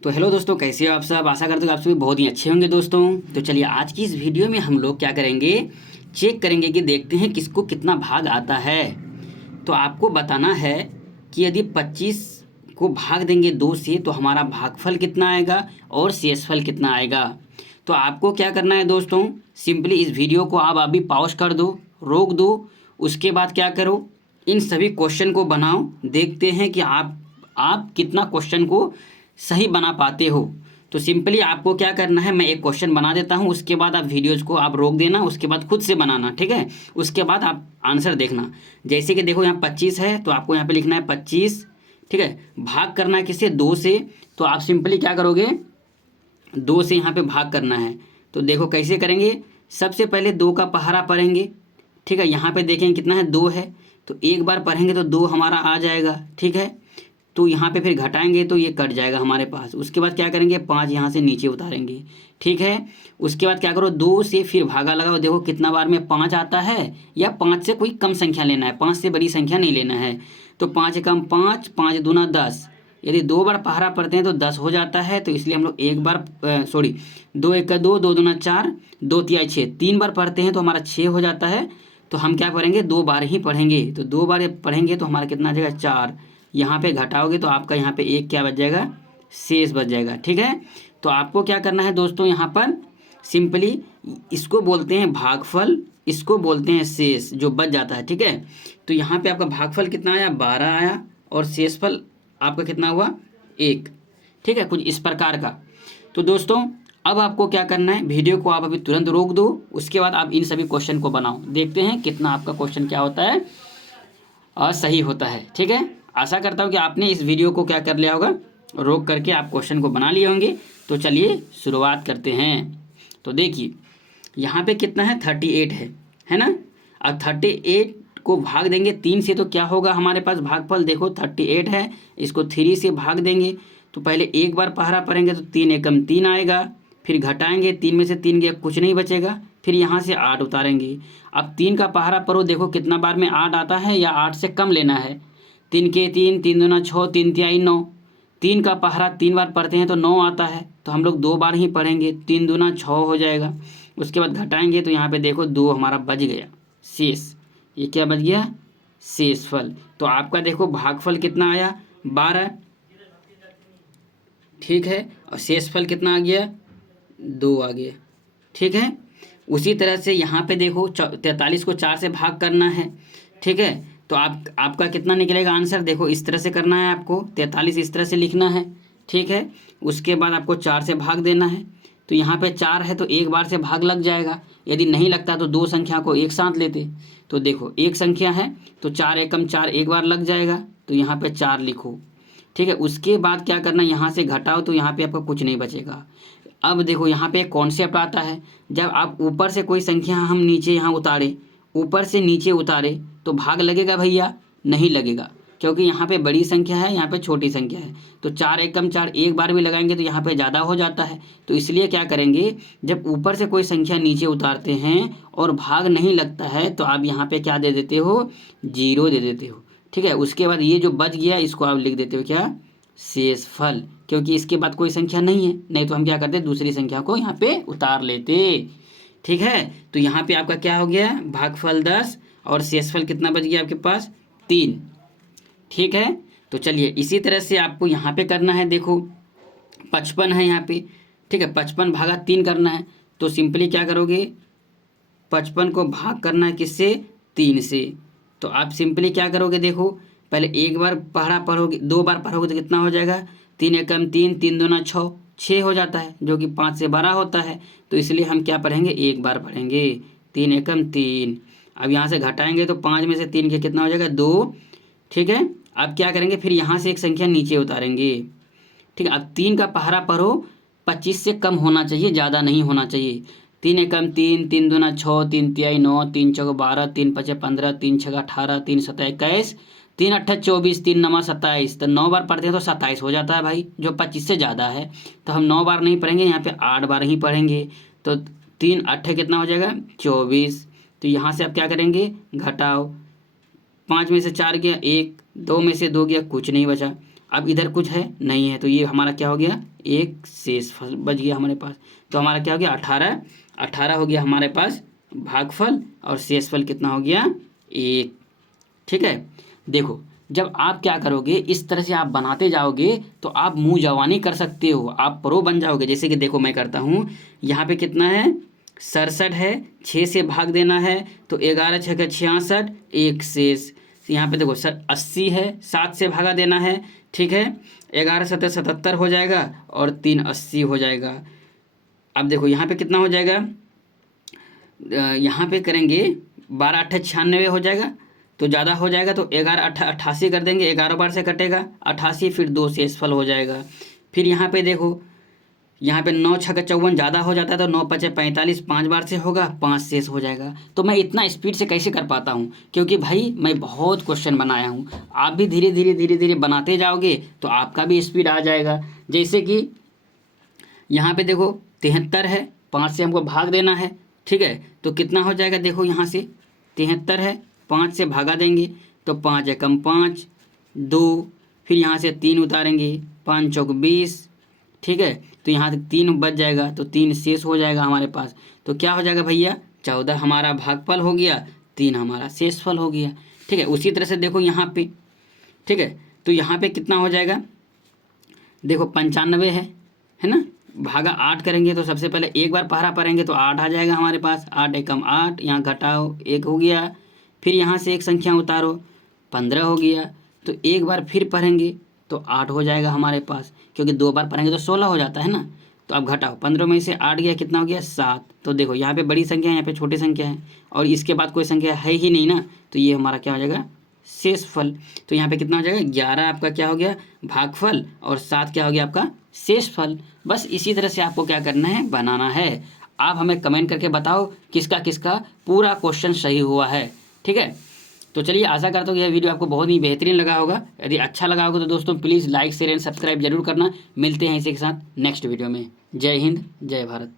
तो हेलो दोस्तों, कैसे हो आप सब। आशा करते हो आप सभी बहुत ही अच्छे होंगे दोस्तों। तो चलिए आज की इस वीडियो में हम लोग क्या करेंगे, चेक करेंगे कि देखते हैं किसको कितना भाग आता है। तो आपको बताना है कि यदि 25 को भाग देंगे 2 से तो हमारा भागफल कितना आएगा और शेषफल कितना आएगा। तो आपको क्या करना है दोस्तों, सिंपली इस वीडियो को आप अभी पॉज कर दो, रोक दो। उसके बाद क्या करो, इन सभी क्वेश्चन को बनाओ, देखते हैं कि आप कितना क्वेश्चन को सही बना पाते हो। तो सिंपली आपको क्या करना है, मैं एक क्वेश्चन बना देता हूँ, उसके बाद आप वीडियोज़ को आप रोक देना, उसके बाद खुद से बनाना, ठीक है। उसके बाद आप आंसर देखना। जैसे कि देखो यहाँ 25 है तो आपको यहाँ पे लिखना है 25, ठीक है। भाग करना है किससे, 2 से। तो आप सिंपली क्या करोगे, 2 से यहाँ पे भाग करना है। तो देखो कैसे करेंगे, सबसे पहले 2 का पहाड़ा पढ़ेंगे, ठीक है। यहाँ पे देखेंगे कितना है, 2 है। तो एक बार पढ़ेंगे तो 2 हमारा आ जाएगा, ठीक है। तो यहाँ पे फिर घटाएंगे तो ये कट जाएगा हमारे पास। उसके बाद क्या करेंगे, 5 यहाँ से नीचे उतारेंगे, ठीक है। उसके बाद क्या करो, 2 से फिर भागा लगाओ, देखो कितना बार में 5 आता है, या 5 से कोई कम संख्या लेना है, 5 से बड़ी संख्या नहीं लेना है। तो 5 एकम 5, 5 दूना 10। यदि 2 बार पहाड़ा पढ़ते हैं तो 10 हो जाता है। तो इसलिए हम लोग एक बार 2 एक का 2, 2 दूना 4, 2 तिहाई 6, 3 बार पढ़ते हैं तो हमारा 6 हो जाता है। तो हम क्या पढ़ेंगे, 2 बार ही पढ़ेंगे। तो 2 बार पढ़ेंगे तो हमारा कितना आ जाएगा, 4। यहाँ पे घटाओगे तो आपका यहाँ पे एक क्या बच जाएगा, शेष बच जाएगा, ठीक है। तो आपको क्या करना है दोस्तों, यहाँ पर सिंपली इसको बोलते हैं भागफल, इसको बोलते हैं शेष, जो बच जाता है, ठीक है। तो यहाँ पे आपका भागफल कितना आया, 12 आया, और शेषफल आपका कितना हुआ, 1, ठीक है। कुछ इस प्रकार का। तो दोस्तों अब आपको क्या करना है, वीडियो को आप अभी तुरंत रोक दो, उसके बाद आप इन सभी क्वेश्चन को बनाओ, देखते हैं कितना आपका क्वेश्चन क्या होता है और सही होता है, ठीक है। आशा करता हूँ कि आपने इस वीडियो को क्या कर लिया होगा, रोक करके आप क्वेश्चन को बना लिए होंगे। तो चलिए शुरुआत करते हैं। तो देखिए यहाँ पे कितना है, 38 है ना। अब 38 को भाग देंगे 3 से तो क्या होगा हमारे पास भागफल, देखो 38 है, इसको 3 से भाग देंगे तो पहले एक बार पहाड़ा पढ़ेंगे तो 3 एकम 3 आएगा, फिर घटाएंगे, 3 में से 3 गया, कुछ नहीं बचेगा, फिर यहाँ से 8 उतारेंगे। अब 3 का पहाड़ा पढ़ो, देखो कितना बार में 8 आता है, या 8 से कम लेना है। 3 के 3, 3 दूना 6, 3 तिहाई 9। 3 का पहाड़ा 3 बार पढ़ते हैं तो 9 आता है, तो हम लोग 2 बार ही पढ़ेंगे, 3 दूना 6 हो जाएगा। उसके बाद घटाएंगे तो यहाँ पे देखो 2 हमारा बच गया शेष। ये क्या बच गया, शेषफल। तो आपका देखो भागफल कितना आया, 12, ठीक है। और शेषफल कितना आ गया, 2 आ गया, ठीक है। उसी तरह से यहाँ पे देखो 43 को 4 से भाग करना है, ठीक है। तो आपका कितना निकलेगा आंसर, देखो इस तरह से करना है आपको, 43 इस तरह से लिखना है, ठीक है। उसके बाद आपको 4 से भाग देना है। तो यहाँ पे 4 है तो एक बार से भाग लग जाएगा, यदि नहीं लगता तो 2 संख्या को एक साथ लेते। तो देखो एक संख्या है तो 4 एकम 4 एक बार लग जाएगा, तो यहाँ पे 4 लिखो, ठीक है। उसके बाद क्या करना, यहाँ से घटाओ तो यहाँ पे आपका कुछ नहीं बचेगा। अब देखो यहाँ पे एक कॉन्सेप्ट आता है, जब आप ऊपर से कोई संख्या हम नीचे यहाँ उतारे, ऊपर से नीचे उतारे तो भाग लगेगा भैया, नहीं लगेगा, क्योंकि यहाँ पे बड़ी संख्या है, यहाँ पे छोटी संख्या है। तो 4 एकम 4 एक बार भी लगाएंगे तो यहाँ पे ज़्यादा हो जाता है। तो इसलिए क्या करेंगे, जब ऊपर से कोई संख्या नीचे उतारते हैं और भाग नहीं लगता है तो आप यहाँ पे क्या दे देते हो, 0 दे देते हो, ठीक है। उसके बाद ये जो बच गया इसको आप लिख देते हो क्या, शेषफल, क्योंकि इसके बाद कोई संख्या नहीं है, नहीं तो हम क्या करते, दूसरी संख्या को यहाँ पे उतार लेते, ठीक है। तो यहाँ पे आपका क्या हो गया, भागफल 10 और शेषफल कितना बच गया आपके पास, 3, ठीक है। तो चलिए इसी तरह से आपको यहाँ पे करना है, देखो 55 है यहाँ पे, ठीक है। 55 भागा 3 करना है, तो सिंपली क्या करोगे, 55 को भाग करना है किससे, 3 से। तो आप सिंपली क्या करोगे, देखो पहले एक बार पहाड़ा पढ़ोगे, 2 बार पढ़ोगे तो कितना हो जाएगा, 3 एकम 3, 3 दूना 6, 6 हो जाता है, जो कि 5 से 12 होता है। तो इसलिए हम क्या पढ़ेंगे, एक बार पढ़ेंगे, 3 एकम 3। अब यहाँ से घटाएंगे तो 5 में से 3 के कितना हो जाएगा, 2, ठीक है। अब क्या करेंगे, फिर यहाँ से एक संख्या नीचे उतारेंगे, ठीक है। अब 3 का पहाड़ा पढ़ो, 25 से कम होना चाहिए, ज़्यादा नहीं होना चाहिए। 3 एकम 3, 3 दूना 6, 3 तिहाई 9, 3 चौक 12, 3 पचे 15, 3 छः 18, 3 सत्ता 21, 3 अट्ठा 24, 3 नमा 27। तो 9 बार पढ़ते हैं तो 27 हो जाता है भाई, जो 25 से ज़्यादा है। तो हम 9 बार नहीं पढ़ेंगे, यहाँ पे 8 बार ही पढ़ेंगे। तो 3 अट्ठे कितना हो जाएगा, 24। तो यहाँ से आप क्या करेंगे, घटाओ, 5 में से 4 गया 1, 2 में से 2 गया, कुछ नहीं बचा। अब इधर कुछ है नहीं है, तो ये हमारा क्या हो गया, एक शेषफल बच गया हमारे पास। तो हमारा क्या हो गया 18, 18 हो गया हमारे पास भागफल और शेषफल कितना हो गया 1। ठीक है, देखो जब आप क्या करोगे इस तरह से आप बनाते जाओगे तो आप मुंह जवानी कर सकते हो, आप प्रो बन जाओगे। जैसे कि देखो मैं करता हूँ, यहाँ पे कितना है 67 है, 6 से भाग देना है तो 11 6 का 66, एक शेष। यहाँ पे देखो 80 है, 7 से भागा देना है। ठीक है, 11 7 77 हो जाएगा और 3 80 हो जाएगा। अब देखो यहाँ पे कितना हो जाएगा, यहाँ पे करेंगे 12 8 96 हो जाएगा, तो ज़्यादा हो जाएगा तो 11 8 88 कर देंगे, 11 बार से कटेगा 88, फिर 2 शेषफल हो जाएगा। फिर यहाँ पे देखो, यहाँ पे 9 6 54 ज़्यादा हो जाता है तो 9 5 45, 5 बार से होगा 5 शेष हो जाएगा। तो मैं इतना स्पीड से कैसे कर पाता हूँ, क्योंकि भाई मैं बहुत क्वेश्चन बनाया हूँ। आप भी धीरे धीरे धीरे धीरे बनाते जाओगे तो आपका भी स्पीड आ जाएगा। जैसे कि यहाँ पे देखो 73 है, 5 से हमको भाग देना है। ठीक है, तो कितना हो जाएगा, देखो यहाँ से 73 है, 5 से भागा देंगे तो 5 एकम 5, 2, फिर यहाँ से 3 उतारेंगे, 5 चौक 20। ठीक है, तो यहाँ से 3 बच जाएगा तो 3 शेष हो जाएगा हमारे पास। तो क्या हो जाएगा भैया 14 हमारा भागफल हो गया, 3 हमारा शेषफल हो गया। ठीक है, उसी तरह से देखो यहाँ पे, ठीक है, तो यहाँ पे कितना हो जाएगा, देखो 95 है ना, भागा 8 करेंगे तो सबसे पहले एक बार पहरा पढ़ेंगे तो 8 आ जाएगा हमारे पास, 8 एकम 8, यहाँ घटाओ 1 हो गया, फिर यहाँ से एक संख्या उतारो 15 हो गया, तो एक बार फिर पढ़ेंगे तो 8 हो जाएगा हमारे पास, क्योंकि 2 बार पढ़ेंगे तो 16 हो जाता है ना। तो अब घटाओ 15 में से 8 गया, कितना हो गया 7। तो देखो यहाँ पे बड़ी संख्या है, यहाँ पे छोटी संख्या है और इसके बाद कोई संख्या है ही नहीं ना, तो ये हमारा क्या हो जाएगा शेषफल। तो यहाँ पे कितना हो जाएगा 11 आपका क्या हो गया भागफल और 7 क्या हो गया आपका शेषफल। बस इसी तरह से आपको क्या करना है, बनाना है। आप हमें कमेंट करके बताओ किसका किसका पूरा क्वेश्चन सही हुआ है। ठीक है, तो चलिए आशा करता हूँ कि यह वीडियो आपको बहुत ही बेहतरीन लगा होगा। यदि अच्छा लगा होगा तो दोस्तों please like share and subscribe जरूर करना। मिलते हैं इसी के साथ नेक्स्ट वीडियो में। जय हिंद, जय भारत।